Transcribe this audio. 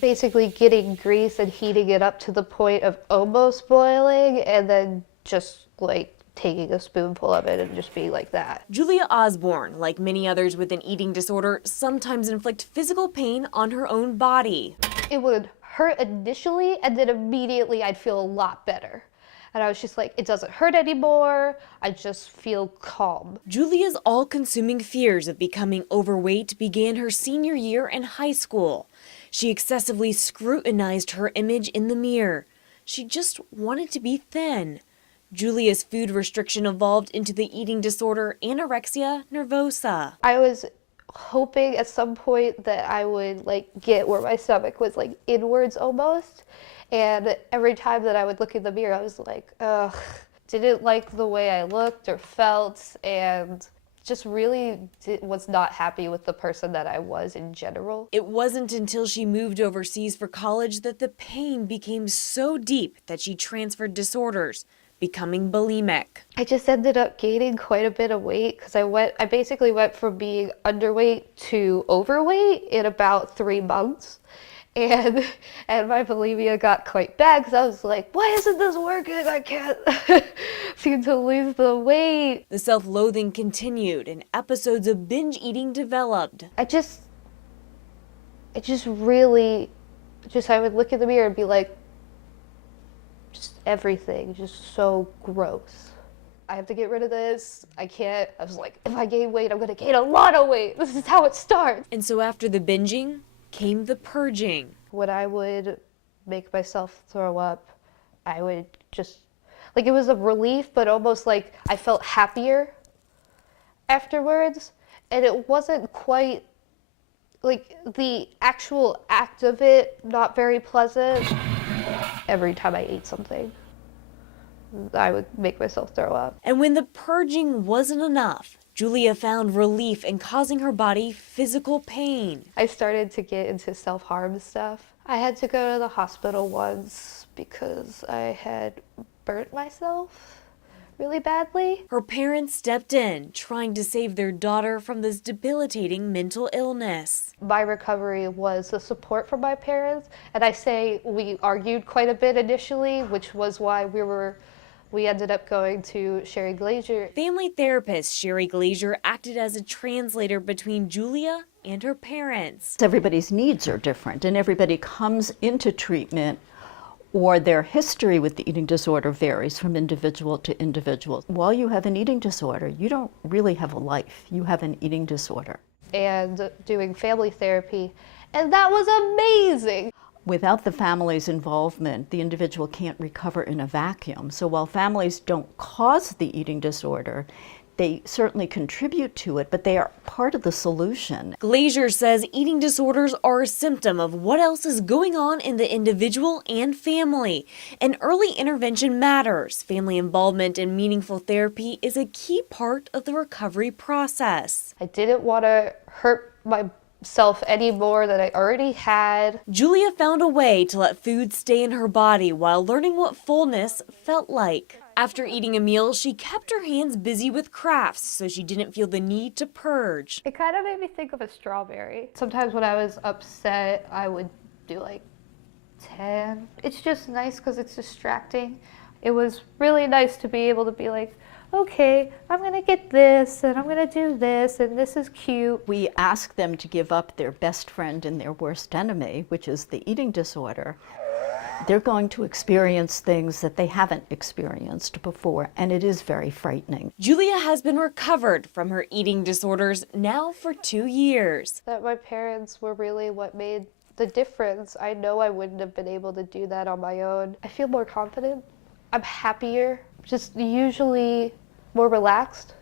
basically getting grease and heating it up to the point of almost boiling, and then just like taking a spoonful of it and just being like that. Julia Osborne, like many others with an eating disorder, sometimes inflict physical pain on her own body. It would hurt initially, and then immediately I'd feel a lot better. And I was just like, it doesn't hurt anymore. I just feel calm. Julia's all-consuming fears of becoming overweight began her senior year in high school. She excessively scrutinized her image in the mirror. She just wanted to be thin. Julia's food restriction evolved into the eating disorder anorexia nervosa. I was hoping at some point that I would like get where my stomach was like inwards almost. And every time that I would look in the mirror, I was like, ugh, didn't like the way I looked or felt, and just really was not happy with the person that I was in general. It wasn't until she moved overseas for college that the pain became so deep that she transferred disorders, becoming bulimic. I just ended up gaining quite a bit of weight because I basically went from being underweight to overweight in about 3 months. And my bulimia got quite bad because I was like, why isn't this working? I can't seem to lose the weight. The self-loathing continued and episodes of binge eating developed. I would look in the mirror and be like, just everything, just so gross. I have to get rid of this. I was like, if I gain weight, I'm gonna gain a lot of weight. This is how it starts. And so after the binging came the purging. When I would make myself throw up, I would just, like, it was a relief, but almost like I felt happier afterwards. And it wasn't quite, like, the actual act of it, not very pleasant. Every time I ate something, I would make myself throw up. And when the purging wasn't enough, Julia found relief in causing her body physical pain. I started to get into self-harm stuff. I had to go to the hospital once because I had burnt myself really badly. Her parents stepped in, trying to save their daughter from this debilitating mental illness. My recovery was the support from my parents, and I say we argued quite a bit initially, which was why we ended up going to Sherry Glazier. Family therapist Sherry Glazier acted as a translator between Julia and her parents. Everybody's needs are different, and everybody comes into treatment, or their history with the eating disorder varies from individual to individual. While you have an eating disorder, you don't really have a life. You have an eating disorder. And doing family therapy, and that was amazing. Without the family's involvement, the individual can't recover in a vacuum. So while families don't cause the eating disorder, they certainly contribute to it, but they are part of the solution. Glazier says eating disorders are a symptom of what else is going on in the individual and family. And early intervention matters. Family involvement and meaningful therapy is a key part of the recovery process. I didn't want to hurt myself any more than I already had. Julia found a way to let food stay in her body while learning what fullness felt like. After eating a meal, she kept her hands busy with crafts so she didn't feel the need to purge. It kind of made me think of a strawberry. Sometimes when I was upset, I would do like 10. It's just nice because it's distracting. It was really nice to be able to be like, okay, I'm gonna get this, and I'm gonna do this, and this is cute. We ask them to give up their best friend and their worst enemy, which is the eating disorder. They're going to experience things that they haven't experienced before, and it is very frightening. Julia has been recovered from her eating disorders now for 2 years. That my parents were really what made the difference. I know I wouldn't have been able to do that on my own. I feel more confident. I'm happier, just usually more relaxed.